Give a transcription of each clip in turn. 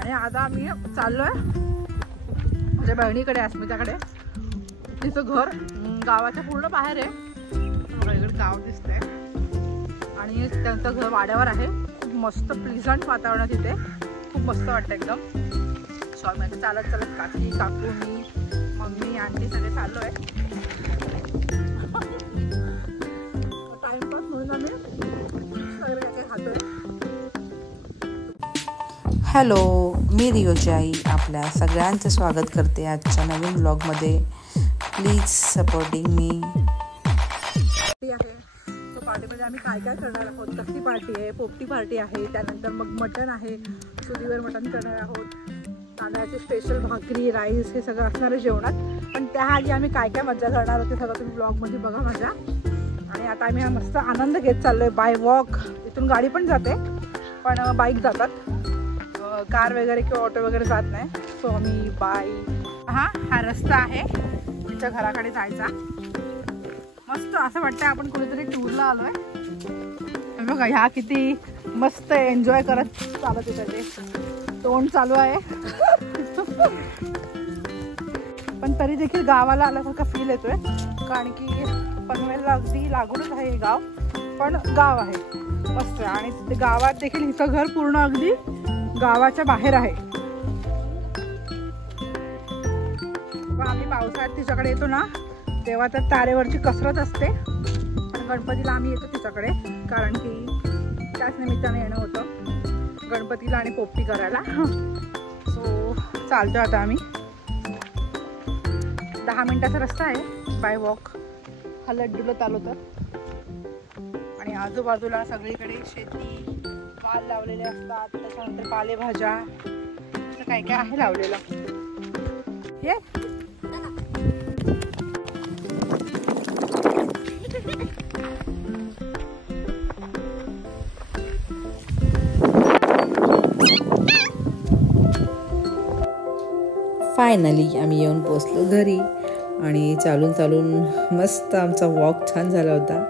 आणि आता आम्ही चाललोय माझ्या बहिणीकडे, अस्मिताकडे. तिचं घर गावाच्या पूर्ण बाहेर आहे. इकडे गाव दिसतंय आणि त्यांचं घर वाड्यावर आहे. खूप मस्त प्लीझंट वातावरण तिथे, खूप मस्त वाटतं एकदम. सो आम्ही चालत चालत काकी, काकू, मी, मम्मी, आंटी सगळे चाललो आहे. टाइमपास म्हणून आम्ही सगळे काही खातोय. हॅलो, मी रियोजाई आपल्या सगळ्यांचं स्वागत करते आजच्या नवीन ब्लॉगमध्ये. Please supporting me. आहे तो पार्टीमध्ये आम्ही काय काय करणार आहोत. कसली पार्टी आहे, पोपटी पार्टी आहे, त्यानंतर मग मटण आहे, चुलीवर मटण करणार आहोत, तांदळाची स्पेशल भाकरी, राईस, हे सगळं असणार आहे जेवणात. पण त्याआधी आम्ही काय काय मजा करणार आहोत ते सगळं तुम्ही ब्लॉगमध्ये बघा माझ्या. आणि आता आम्ही हा मस्त आनंद घेत चाललो आहे बाय वॉक. इथून गाडी पण जाते पण बाईक जातात, कार वगैरे किंवा ऑटो वगैरे जात नाही. सो आम्ही बाय. हा रस्ता आहे तिच्या घराकडे जायचा. मस्त असं वाटतं आपण कुठेतरी टूरला आलोय. बघा ह्या किती मस्त एन्जॉय करत चालत आहे. त्याचे तोंड चालू आहे पण तरी देखील गावाला आल्यासारखा फील येतोय. कारण की पनवेलला अगदी लागूनच आहे हे गाव, पण गाव आहे मस्त. आणि गावात देखील हिचं घर पूर्ण अगदी गावाच्या बाहेर आहे. आम्ही पावसाळ्यात तिच्याकडे येतो ना तेव्हा तर तारेवरची कसरत असते. आणि गणपतीला आम्ही येतो तिच्याकडे कारण की त्याच निमित्ताने येणं होतं गणपतीला आणि पोपटी करायला. सो चालतो आता आम्ही. 10 मिनिटाचा रस्ता आहे बाय वॉक. हलत डुलत आलो तर. आणि आजूबाजूला सगळीकडे शेती, वाल लावलेले असतात, त्याच्यानंतर पालेभाज्या, असं काय काय आहे लावलेलं. ये फायनली आम्ही येऊन पोचलो घरी. आणि चालून चालून मस्त आमचा वॉक छान झाला होता.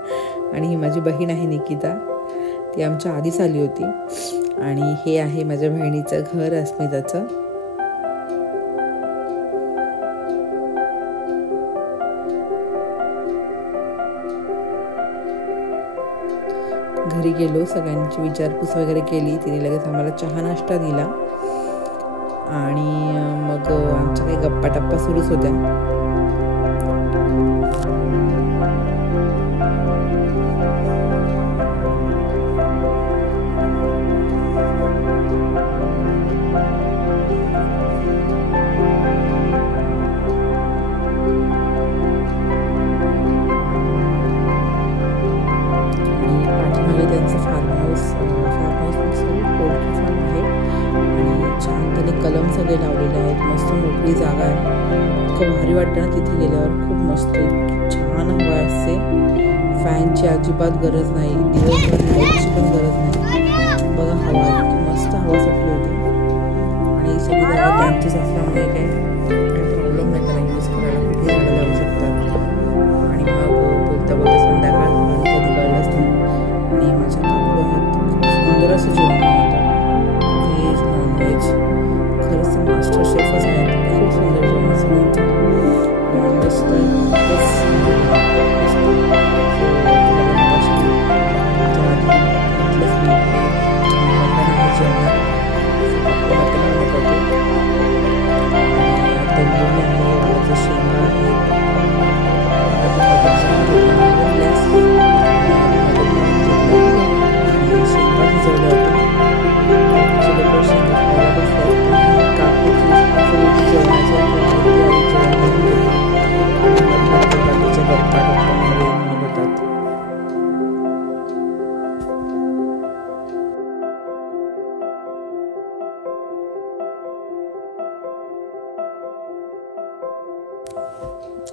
आणि ही माझी बहीण आहे निकिता, ती आमच्या आधीच आली होती. आणि हे आहे माझ्या बहिणीचं घर, अस्मिताचं. घरी गेलो, सगळ्यांची विचारपूस वगैरे केली. तिने लगेच आम्हाला चहा नाश्ता दिला. आणि मग आमच्या काही गप्पा टप्पा सुरूच होत्या. कलम सगळे लावलेले आहेत, मस्त मोकळी जागा आहे. इतकं भारी वाटतं ना तिथे गेल्यावर. खूप मस्त छान हवा असते. फॅनची अजिबात गरज नाही, दिवसभर लाईटची पण गरज नाही. बघा हवा इतकी मस्त हवा सुटली होती. आणि सगळी जागा त्यांचीच असल्यामुळे काही प्रॉब्लेम नाही, त्यांना यूज करायला कुठे झाडं लावू शकतात. आणि मग बोलता बोलता संध्याकाळ कधी कळलंच नाही. आणि माझ्या काकू आहेत, खूप सुंदर असं जेवण बनवतात, व्हेज नॉनव्हेज. खरंच मास्टर शेफच आहेत, खूप सुंदर जेवण असं म्हणतात.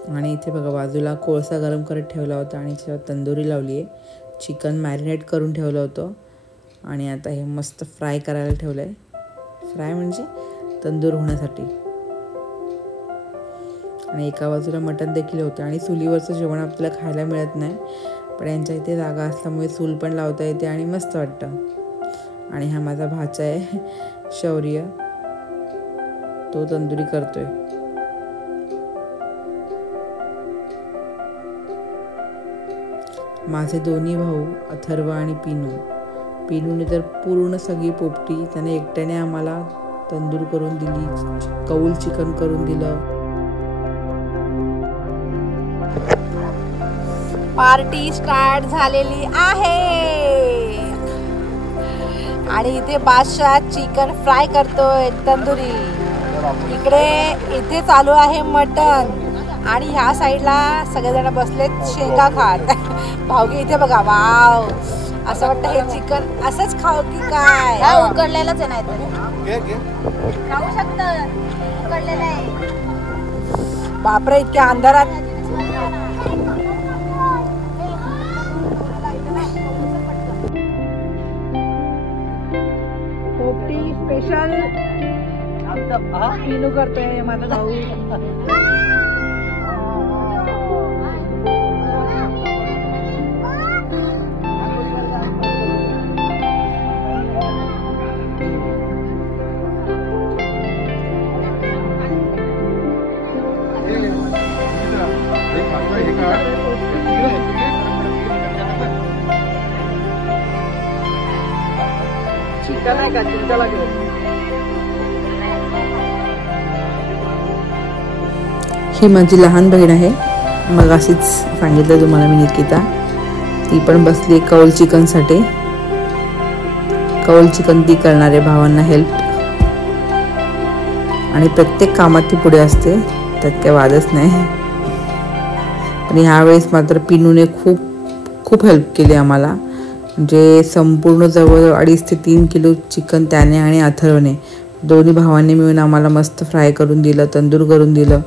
आणि इथे बघा बाजूला कोळसा गरम करत ठेवला होता आणि त्याच्यावर तंदुरी लावली आहे. चिकन मॅरिनेट करून ठेवलं होतं आणि आता हे मस्त फ्राय करायला ठेवलं आहे. फ्राय म्हणजे तंदूर होण्यासाठी. आणि एका बाजूला मटण देखील होतं. आणि चुलीवरचं जेवण आपल्याला खायला मिळत नाही, पण यांच्या इथे जागा असल्यामुळे चूल पण लावता येते आणि मस्त वाटतं. आणि हा माझा भाचा आहे शौर्य, तो तंदुरी करतोय. माझे दोन्ही भाऊ अथर्व आणि पिनूने तर पूर्ण सगळी पोपटी त्याने एकट्याने आम्हाला तंदूर करून दिली, कौल चिकन करून दिलं. पार्टी स्टार्ट झालेली आहे आणि इथे बादशाह चिकन फ्राय करतोय तंदुरी. इथे चालू आहे मटन आणि ह्या साईडला सगळेजण बसलेत शेंगा खात. भाऊगी इथे बघा, वाव, असं वाटतं हे चिकन असंच खाऊ की काय. उकडलेलंच आहे, नाही खाऊ शकतं, उकडलेलं आहे. बापरे, इतक्या अंधारात. पोपटी स्पेशल पिनू करतोय माझा भाऊ. ही माझी लहान बहीण आहे, मग अशीच सांगितलं तुम्हाला मी, निकिता. ती पण बसली कौल चिकनसाठी. कौल चिकन ती करणारे भावांना हेल्प, आणि प्रत्येक कामात ती पुढे असते, त्यात काही वादच नाही. पण ह्यावेळेस मात्र पिनूने खूप हेल्प केली आम्हाला. म्हणजे संपूर्ण जवळ 2.5 ते 3 किलो चिकन त्याने आणि अथर्वने, दोन्ही भावांनी मिळून आम्हाला मस्त फ्राय करून दिलं, तंदूर करून दिलं.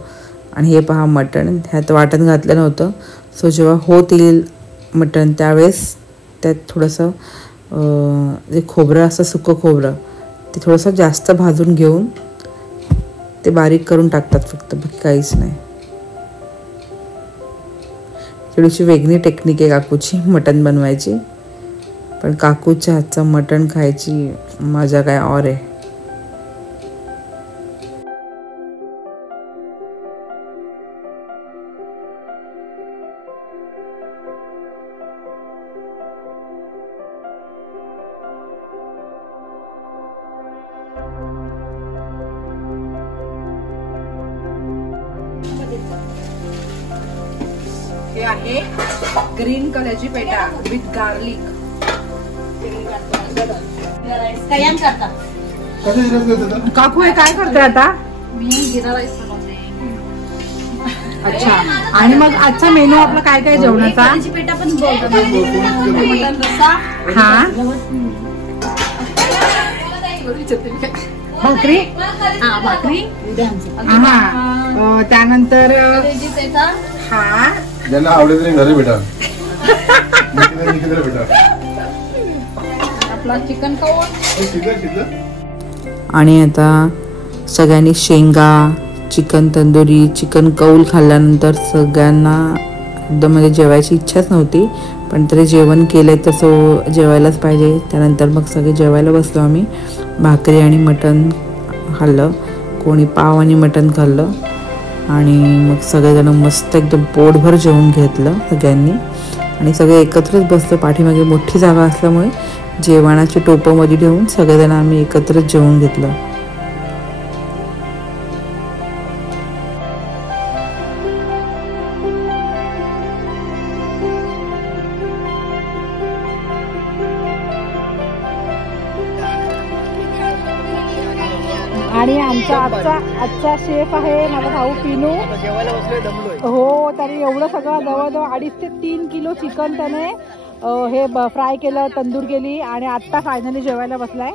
आणि हे पहा मटण, ह्यात वाटण घातलं नव्हतं. सो जेव्हा होत येईल मटण त्यावेळेस त्यात थोडंसं जे खोबरं असं सुकं खोबरं ते थोडंसं जास्त भाजून घेऊन ते बारीक करून टाकतात फक्त, बाकी काहीच नाही. थोडीशी वेगळी टेक्निक आहे काकूची मटण बनवायची, पण काकूच्या हातचं मटण खायची मजा काय और आहे. हे आहे ग्रीन कलरची पेटा विथ गार्लिक. कायम करता काकू हे काय करते आता? मी जिरा राईस बनवते. अच्छा, आणि मग आजचा मेनू आपला काय काय जेवणाचा? पेटा पण मटन रस्सा, हा, भाकरी, भाकरी, हा, त्यानंतर हा ज्यांना आवडेल तरी घरी भेटा. आपला चिकन कौल. आणि आता सगळ्यांनी शेंगा, चिकन तंदुरी, चिकन कौल खाल्ल्यानंतर सगळ्यांना एकदम म्हणजे जेवायची इच्छाच नव्हती, पण तरी जेवण केलंय तसं जेवायलाच पाहिजे. त्यानंतर मग सगळे जेवायला बसलो आम्ही. भाकरी आणि मटण खाल्लं, कोणी पाव आणि मटण खाल्लं, आणि मग सगळेजण मस्त एकदम पोटभर जेवून घेतलं सगळ्यांनी. आणि सगळे एकत्रच बसलो. पाठीमागे मोठी जागा असल्यामुळे जेवणाची टोपं मध्ये ठेवून सगळेजण आम्ही एकत्रच जेवून घेतलं. आणि आमचा आजचा शेफ आहे माझा भाऊ पिनू. हो, त्याने एवढं सगळं जवळजवळ 2.5 ते 3 किलो चिकन त्याने हे फ्राय केलं, तंदूर केली, आणि आता फायनली जेवायला बसलाय.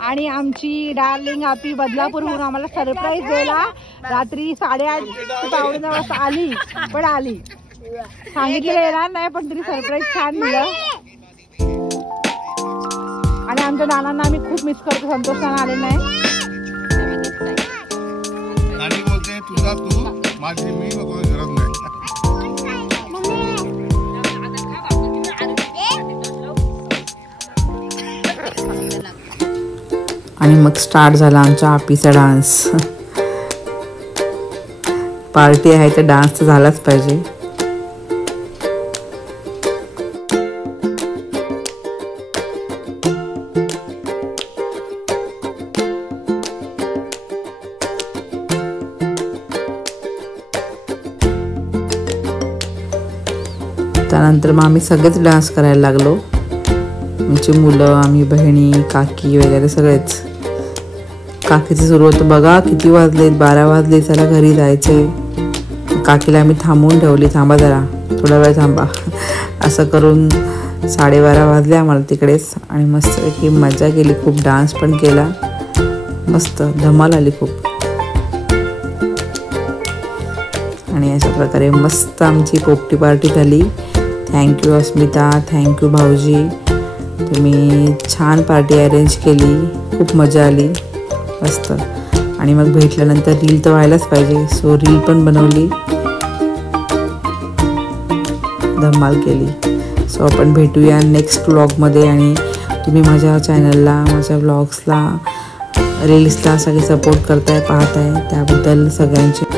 आणि आमची डार्लिंग आपली बदलापूरहून आम्हाला सरप्राईज द्यायला रात्री 8:30 पावणे वाजता आली, पण आली. सांगितलेलं येणार नाही, पण तरी सरप्राईज छान दिलं. आणि आमच्या नानांना आम्ही खूप मिस करतो, संतोष नाना आले नाही. नानी बोलते तुझा तू, माझी मी, कोणी गरज नाही. आणि मग स्टार्ट झाला आमच्या आपीचा डान्स. पार्टी आहे तर डान्स तर झालाच पाहिजे. त्यानंतर मग आम्ही सगळेच डान्स करायला लागलो. आमची मुलं, आम्ही बहिणी, काकी वगैरे सगळेच. काकीचं सुरू होतं, बघा किती वाजलेत, 12 वाजले, चला घरी जायचे. काकीला आम्ही थांबवून ठेवली, थांबा जरा, थोडा वेळ थांबा. असं करून 12:30 वाजले आम्हाला तिकडेच. आणि मस्त मजा केली, खूप डान्स पण केला, मस्त धमाल आली खूप. आणि अशा प्रकारे मस्त आमची पोपटी पार्टी झाली. थँक्यू अस्मिता, थँक्यू भाऊजी, तुम्ही छान पार्टी अरेंज केली, खूप मजा आली मस्त. आणि मग भेटल्यानंतर रील तर व्हायलाच पाहिजे, सो रील पण बनवली, धमाल केली. सो आपण भेटूया नेक्स्ट व्लॉगमध्ये. आणि तुम्ही माझ्या चॅनलला, माझ्या व्लॉग्सला, रील्सला सगळे सपोर्ट करताय, पाहताय, त्याबद्दल सगळ्यांचे